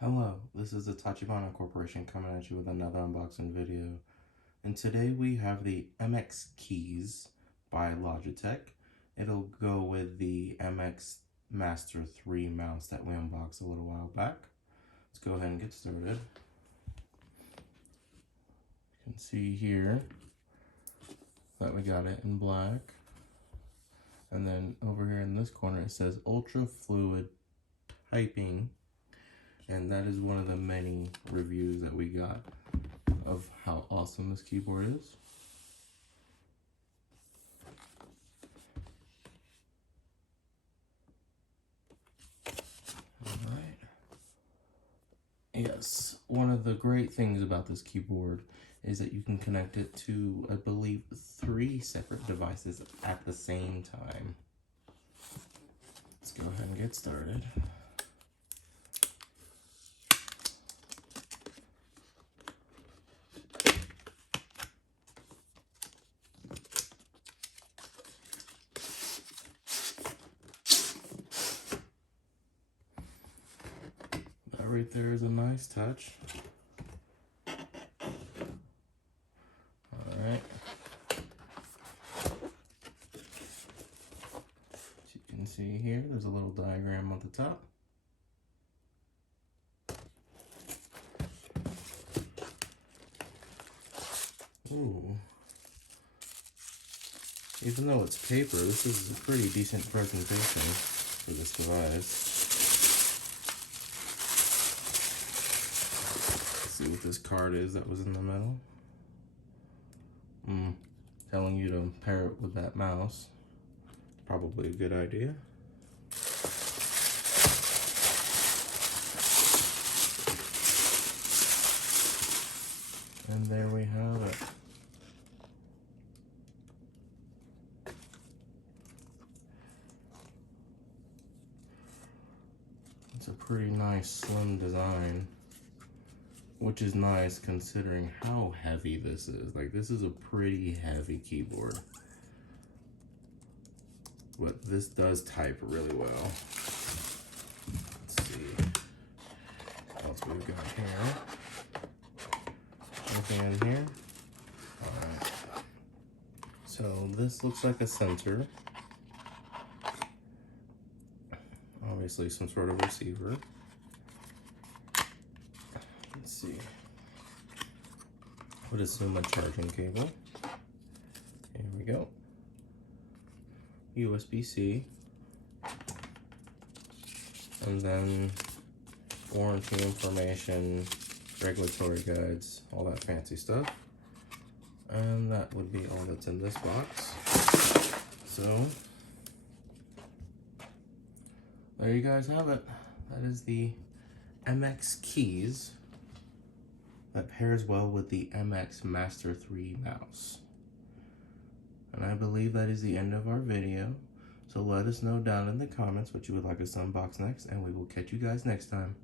Hello, this is the Tachibana Corporation coming at you with another unboxing video. And today we have the MX keys by Logitech. It'll go with the MX Master 3 mouse that we unboxed a little while back. Let's go ahead and get started. You can see here that we got it in black. And then over here in this corner it says Ultra Fluid Typing. And that is one of the many reviews that we got of how awesome this keyboard is. Alright. Yes, one of the great things about this keyboard is that you can connect it to, I believe, 3 separate devices at the same time. Let's go ahead and get started. That right there is a nice touch. Alright. As you can see here, there's a little diagram at the top. Ooh. Even though it's paper, this is a pretty decent presentation for this device. Let's see what this card is that was in the middle. Telling you to pair it with that mouse. Probably a good idea. And there we have it. It's a pretty nice slim design, which is nice considering how heavy this is. Like, this is a pretty heavy keyboard, but this does type really well. Let's see what else we've got here. Anything in here? Alright. So this looks like a sensor. Obviously some sort of receiver. Let's see. I would assume a charging cable. Here we go. USB-C. And then warranty information, regulatory guides, all that fancy stuff. And that would be all that's in this box. So there you guys have it. That is the MX keys that pairs well with the MX Master 3 mouse. And I believe that is the end of our video. So let us know down in the comments what you would like us to unbox next, and we will catch you guys next time.